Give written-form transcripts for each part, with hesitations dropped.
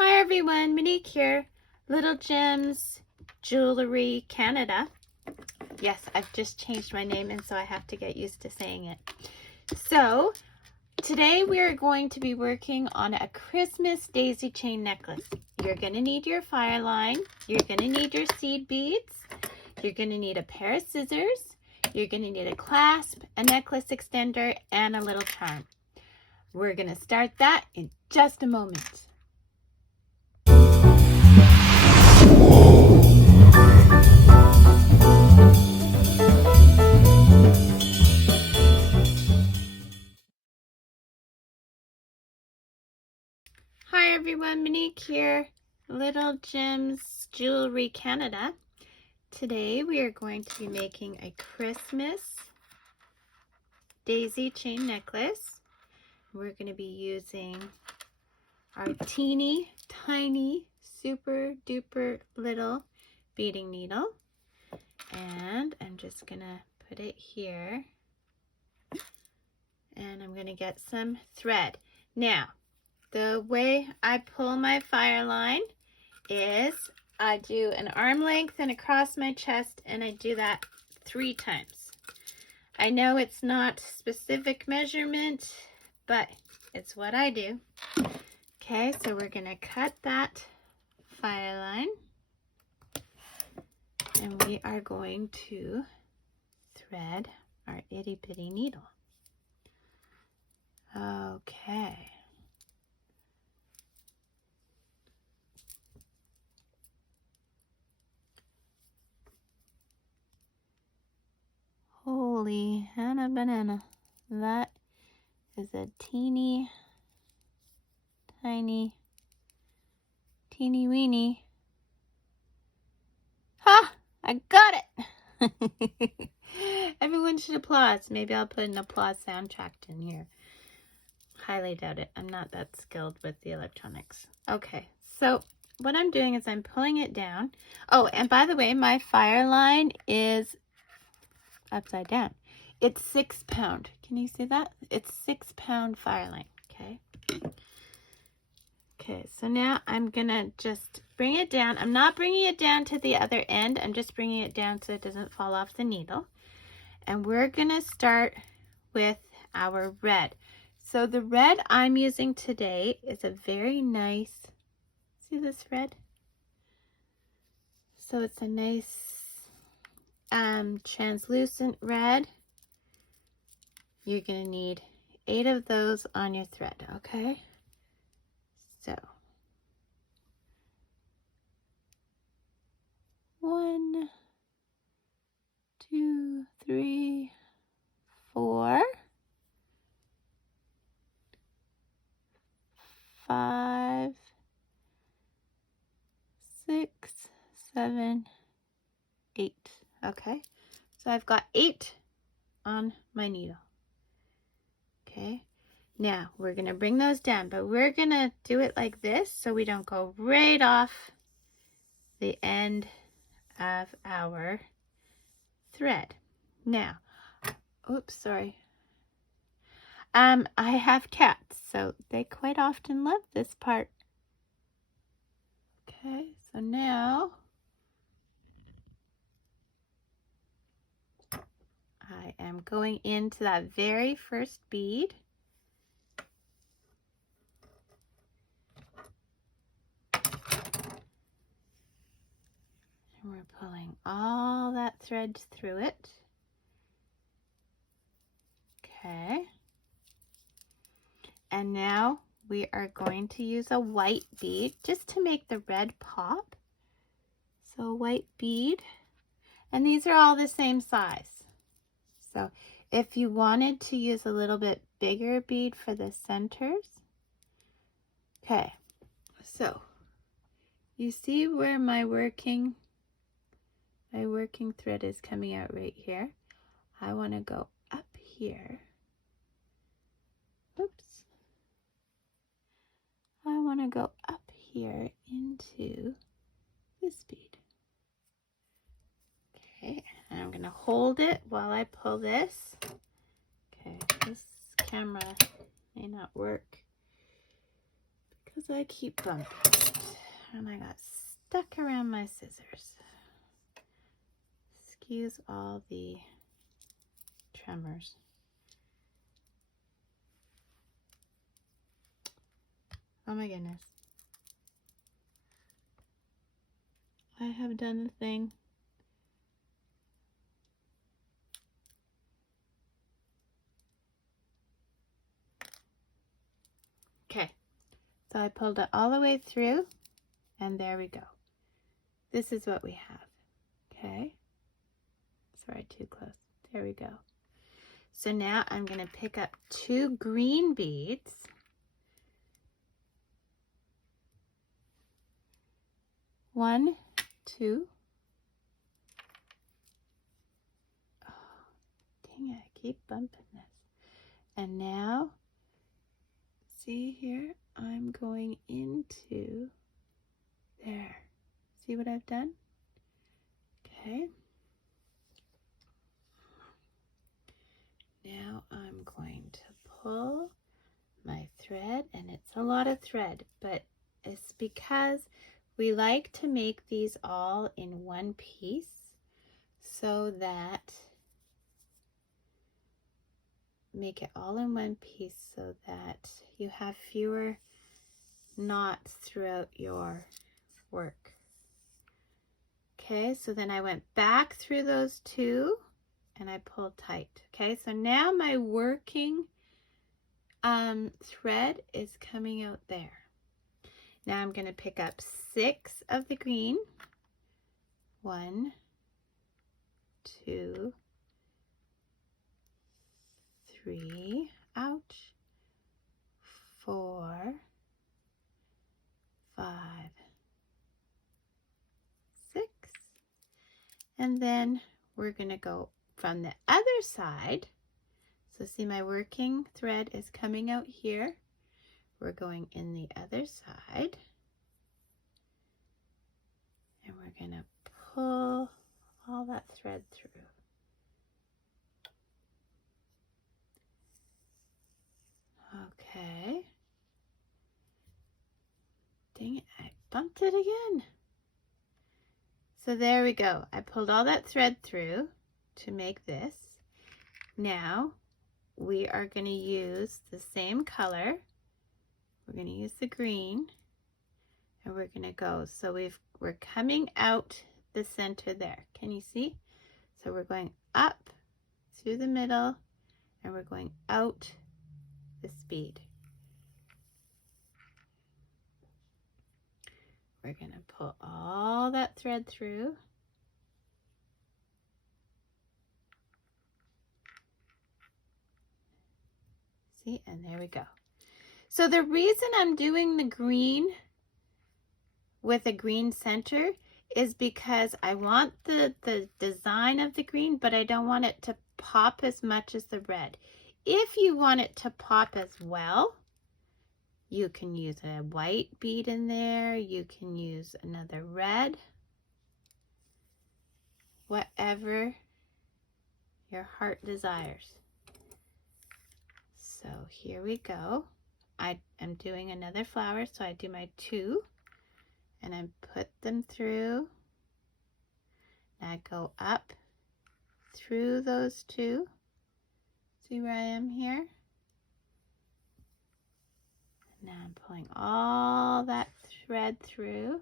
Hi everyone, Monique here, Little Gems Jewelry Canada. Yes, I've just changed my name and so I have to get used to saying it. So today we are going to be working on a Christmas daisy chain necklace. You're going to need your fire line, you're going to need your seed beads, you're going to need a pair of scissors, you're going to need a clasp, a necklace extender, and a little charm. We're going to start that in just a moment. Hi everyone, Monique here, Little Gems Jewelry Canada. Today we are going to be making a Christmas daisy chain necklace. We're going to be using our teeny tiny super duper little beading needle, and I'm just going to put it here and I'm going to get some thread. Now the way I pull my fire line is I do an arm length and across my chest, and I do that 3 times. I know it's not specific measurement, but it's what I do. Okay, so we're gonna cut that fire line and we are going to thread our itty bitty needle. Okay. Holy Hannah banana. That is a teeny weeny. Ha! I got it! Everyone should applaud. Maybe I'll put an applause soundtrack in here. Highly doubt it. I'm not that skilled with the electronics. Okay, so what I'm doing is I'm pulling it down. Oh, and by the way, my fire line is upside down. It's 6 pound. Can you see that? It's 6 pound fire line. Okay. Okay, so now I'm gonna just bring it down. I'm not bringing it down to the other end. I'm just bringing it down so it doesn't fall off the needle. And we're gonna start with our red. So the red I'm using today is a very nice, see this red? So it's a nice translucent red. You're gonna need 8 of those on your thread, okay? So 1, 2, 3, 4, 5, 6, 7, 8. Okay, so I've got 8 on my needle. Okay, now we're gonna bring those down, but we're gonna do it like this so we don't go right off the end of our thread. Now, oops, sorry. I have cats, so they quite often love this part. Okay, so now I am going into that very first bead. And we're pulling all that thread through it. Okay. And now we are going to use a white bead just to make the red pop. So a white bead. And these are all the same size. So if you wanted to use a little bit bigger bead for the centers. Okay. So you see where my working thread is coming out right here. I want to go up here. Oops. I want to go up here into this bead. Okay, and I'm going to hold it while I pull this. Okay, this camera may not work because I keep bumping. and I got stuck around my scissors. Excuse all the tremors. Oh my goodness. I have done the thing. Okay, so I pulled it all the way through, and there we go. This is what we have. Okay, sorry, too close. There we go. So now I'm going to pick up 2 green beads. One, two. Oh, dang it, I keep bumping this. And now, see here, I'm going into there. See what I've done? Okay. Now I'm going to pull my thread, and it's a lot of thread, but it's because we like to make these all in one piece so that make it all in one piece so that you have fewer knots throughout your work. Okay, so then I went back through those 2 and I pulled tight. Okay, so now my working thread is coming out there. Now I'm going to pick up 6 of the green. 1, 2, 3, ouch, 4, 5, 6, and then we're going to go from the other side. So see, my working thread is coming out here. We're going in the other side, and we're going to pull all that thread through. Okay. Dang it, I bumped it again. So there we go. I pulled all that thread through to make this. Now we are going to use the same color. We're going to use the green, and we're going to go. So we're coming out the center there. Can you see? So we're going up through the middle, and we're going out this bead. We're going to pull all that thread through. See, and there we go. So the reason I'm doing the green with a green center is because I want the design of the green, but I don't want it to pop as much as the red. If you want it to pop as well, you can use a white bead in there. You can use another red. Whatever your heart desires. So here we go. I am doing another flower, so I do my 2 and I put them through. Now I go up through those 2. See where I am here? Now I'm pulling all that thread through.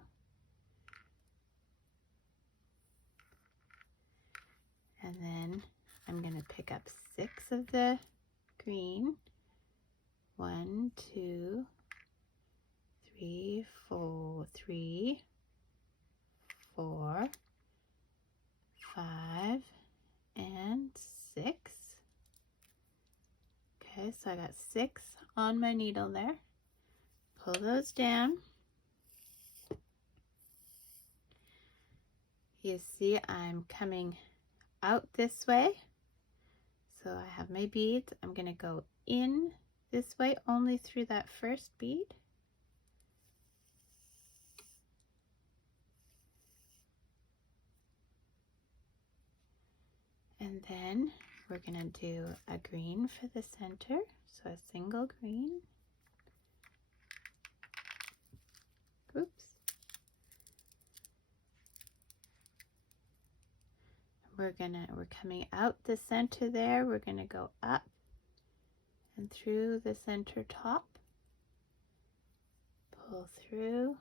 And then I'm going to pick up 6 of the green. 1, 2, 3, 4, 3, 4, 5, and 6. Okay, so I got 6 on my needle there. Pull those down. You see I'm coming out this way. So I have my beads. I'm going to go in this way only through that first bead. And then we're going to do a green for the center. So a single green. Oops. we're coming out the center there. We're gonna go up and through the center top, pull through.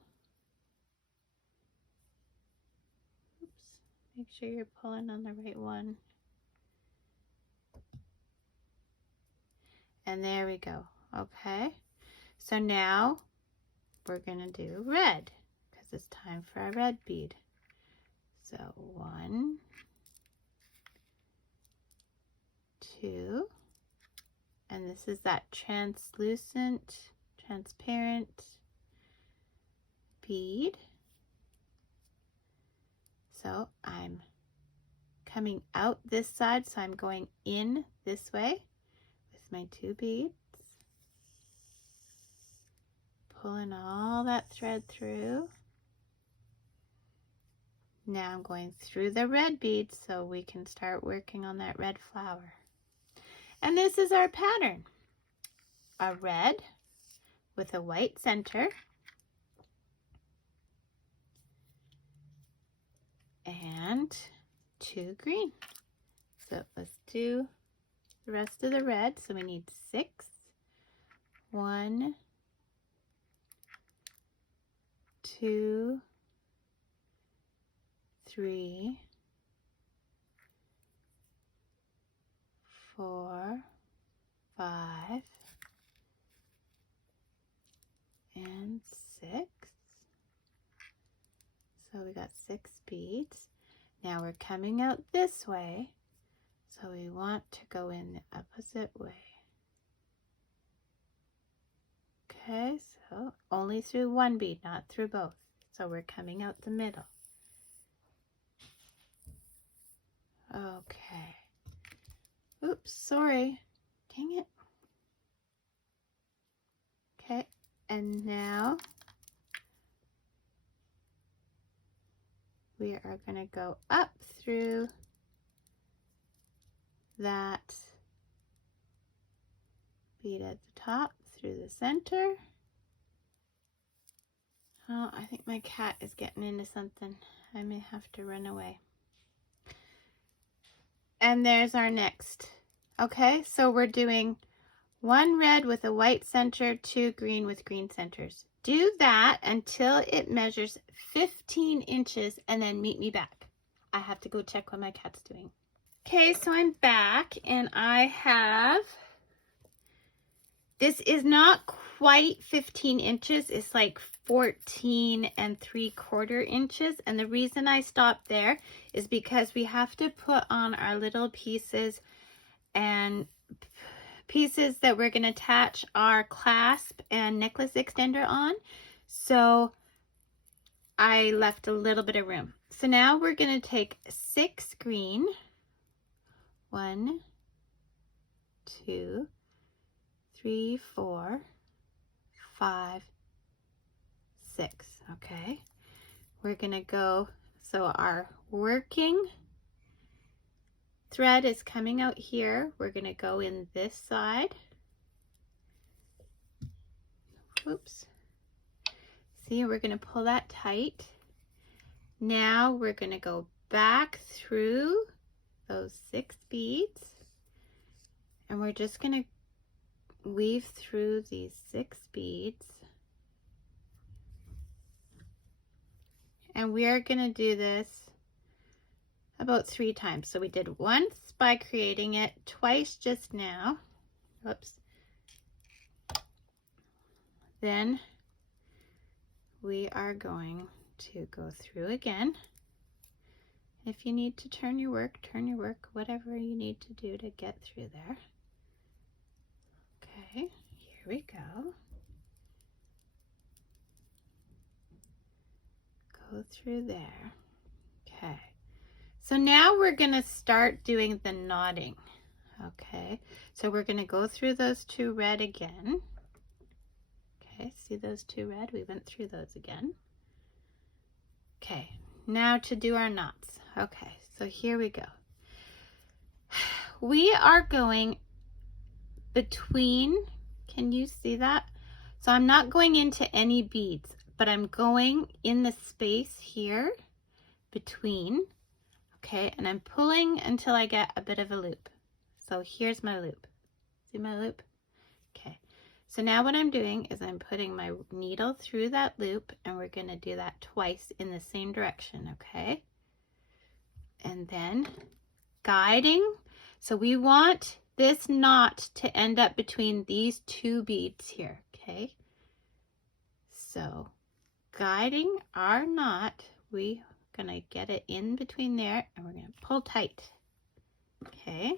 Oops, make sure you're pulling on the right one. And there we go. Okay, so now we're gonna do red because it's time for our red bead. So 1, 2, and this is that transparent bead. So I'm coming out this side, so I'm going in this way with my 2 beads, pulling all that thread through. Now I'm going through the red bead so we can start working on that red flower. And this is our pattern. A red with a white center and 2 green. So let's do the rest of the red. So we need 6. 1, 2, 3, 4, 5, and 6. So we got 6 beads. Now we're coming out this way, so we want to go in the opposite way. Okay, so only through 1 bead, not through both. So we're coming out the middle. Okay. Oops, sorry. Dang it. Okay, and now we are going to go up through that bead at the top, through the center. Oh, I think my cat is getting into something. I may have to run away. And there's our next. Okay, so we're doing 1 red with a white center, 2 green with green centers. Do that until it measures 15 inches and then meet me back. I have to go check what my cat's doing. Okay, so I'm back and I have, this is not quite 15 inches. It's like 14 3/4 inches. And the reason I stopped there is because we have to put on our little pieces and pieces that we're going to attach our clasp and necklace extender on. So I left a little bit of room. So now we're going to take 6 green. 1, 2, 3, 4, 5, 6. Okay. We're going to go, so our working thread is coming out here. We're going to go in this side. Oops. See, we're going to pull that tight. Now we're going to go back through those 6 beads and we're just going to weave through these 6 beads. And we are going to do this about 3 times. So we did once by creating it, twice just now. Whoops. Then we are going to go through again. If you need to turn your work, whatever you need to do to get through there. Okay, here we go. Go through there. Okay. So now we're going to start doing the knotting. Okay, so we're going to go through those 2 red again. Okay, see those 2 red? We went through those again. Okay, now to do our knots. Okay, so here we go. We are going between, can you see that? So I'm not going into any beads, but I'm going in the space here between. Okay, and I'm pulling until I get a bit of a loop. So here's my loop. See my loop? Okay, so now what I'm doing is I'm putting my needle through that loop, and we're going to do that twice in the same direction, okay? And then guiding. So we want this knot to end up between these two beads here, okay? So guiding our knot, we're going to get it in between there, and we're going to pull tight, okay?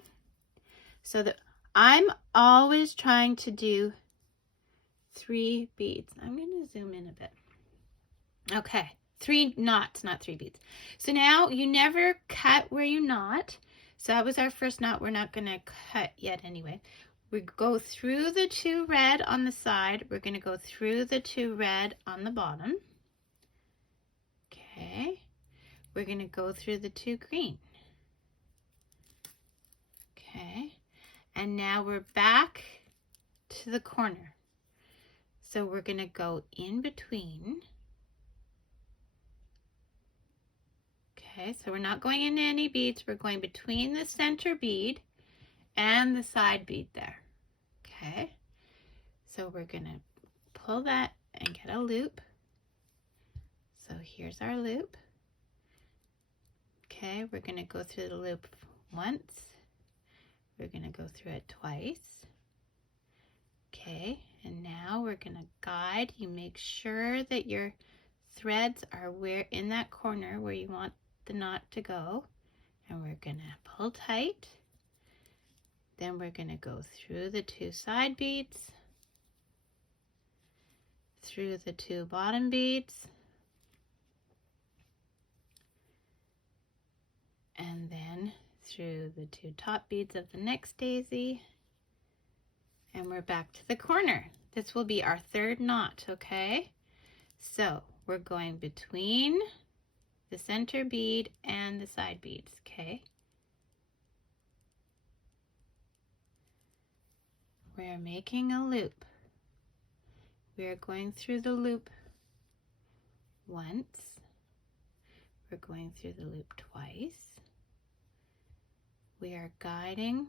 So that I'm always trying to do 3 beads. I'm going to zoom in a bit. Okay, 3 knots, not 3 beads. So now you never cut where you knot. So that was our first knot. We're not going to cut yet anyway. We go through the 2 red on the side. We're going to go through the 2 red on the bottom. Okay. We're going to go through the 2 green. Okay. And now we're back to the corner. So we're going to go in between. Okay, so we're not going into any beads. We're going between the center bead and the side bead there. Okay, so we're going to pull that and get a loop. So here's our loop. Okay, we're going to go through the loop once. We're going to go through it twice. Okay, and now we're going to guide. You make sure that your threads are where in that corner where you want the knot to go, and we're going to pull tight. Then we're going to go through the 2 side beads, through the 2 bottom beads, and then through the 2 top beads of the next daisy, and we're back to the corner. This will be our 3rd knot, okay? So we're going between the center bead and the side beads, okay? We're making a loop. We are going through the loop once. We're going through the loop twice. We are guiding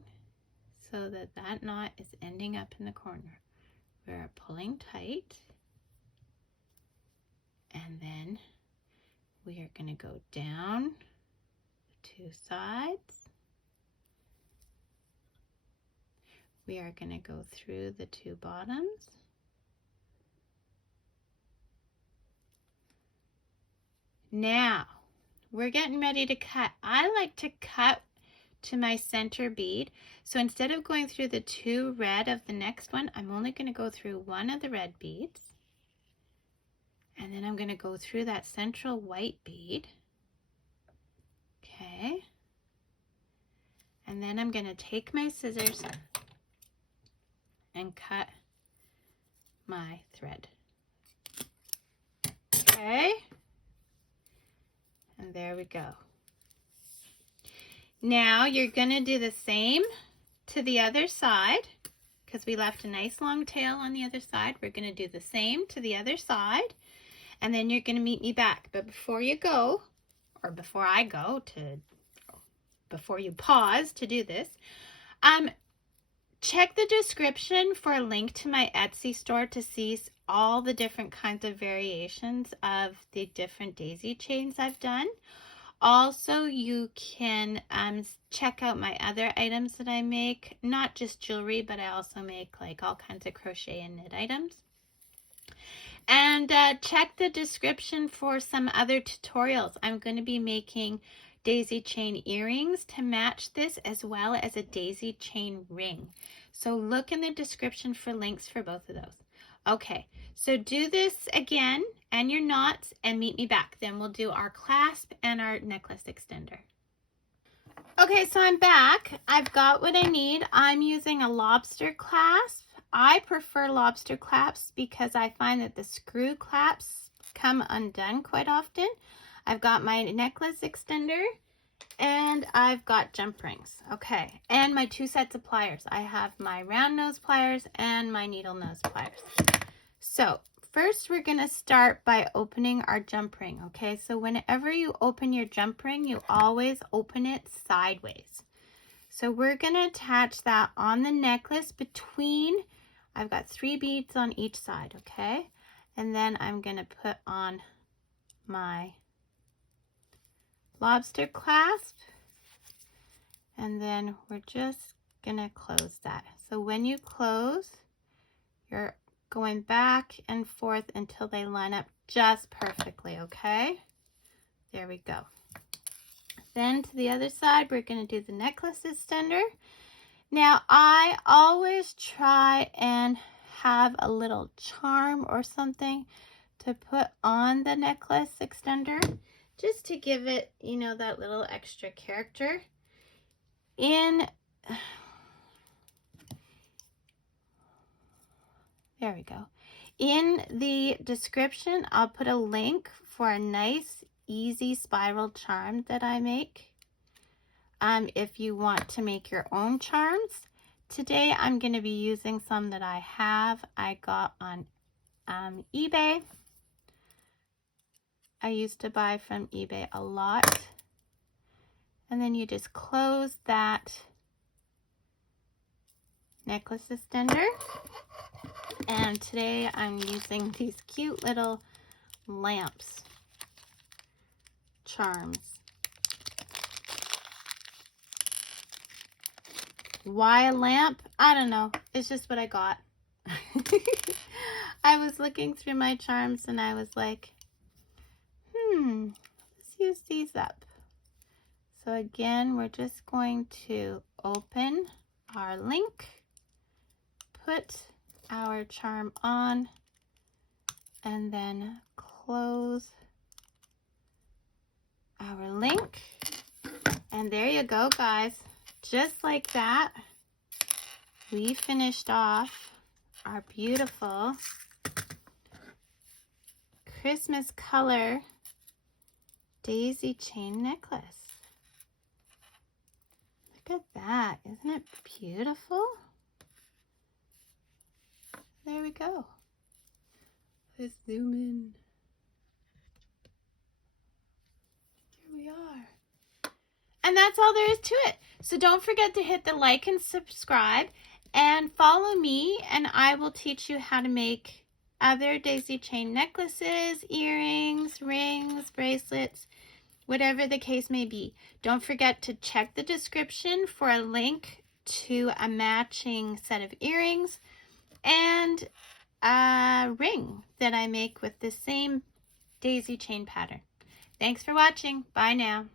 so that that knot is ending up in the corner. We are pulling tight, and then we are going to go down the 2 sides. We are going to go through the 2 bottoms. Now we're getting ready to cut. I like to cut to my center bead. So instead of going through the 2 red of the next one, I'm only going to go through 1 of the red beads. And then I'm going to go through that central white bead. Okay. And then I'm going to take my scissors and cut my thread. Okay. And there we go. Now you're going to do the same to the other side, because we left a nice long tail on the other side. We're going to do the same to the other side, and then you're going to meet me back. But before you go, or before I go before you pause to do this, check the description for a link to my Etsy store to see all the different kinds of variations of the different daisy chains I've done. Also, you can check out my other items that I make, not just jewelry, but I also make like all kinds of crochet and knit items. And check the description for some other tutorials. I'm going to be making daisy chain earrings to match this, as well as a daisy chain ring. So look in the description for links for both of those. Okay, so do this again and your knots and meet me back. Then we'll do our clasp and our necklace extender. Okay, so I'm back. I've got what I need. I'm using a lobster clasp. I prefer lobster clasps because I find that the screw clasps come undone quite often. I've got my necklace extender and I've got jump rings. Okay, and my 2 sets of pliers. I have my round nose pliers and my needle nose pliers. So first we're going to start by opening our jump ring, okay? So whenever you open your jump ring, you always open it sideways. So we're going to attach that on the necklace between, I've got 3 beads on each side, okay? And then I'm going to put on my lobster clasp, and then we're just going to close that. So when you close, you're going back and forth until they line up just perfectly, okay? There we go. Then to the other side, we're going to do the necklace extender. Now, I always try and have a little charm or something to put on the necklace extender, just to give it, you know, that little extra character. There we go. In the description, I'll put a link for a nice, easy spiral charm that I make. If you want to make your own charms. Today, I'm going to be using some that I got on eBay. I used to buy from eBay a lot. And then you just close that necklace extender. And today I'm using these cute little lamps charms. Why a lamp? I don't know. It's just what I got. I was looking through my charms and I was like, let's use these up. So again, we're just going to open our link, put our charm on, and then close our link. And there you go, guys. Just like that, we finished off our beautiful Christmas color daisy chain necklace. Look at that. Isn't it beautiful? There we go. Let's zoom in. Here we are. And that's all there is to it. So don't forget to hit the like and subscribe and follow me, and I will teach you how to make other daisy chain necklaces, earrings, rings, bracelets, whatever the case may be. Don't forget to check the description for a link to a matching set of earrings and a ring that I make with the same daisy chain pattern. Thanks for watching. Bye now.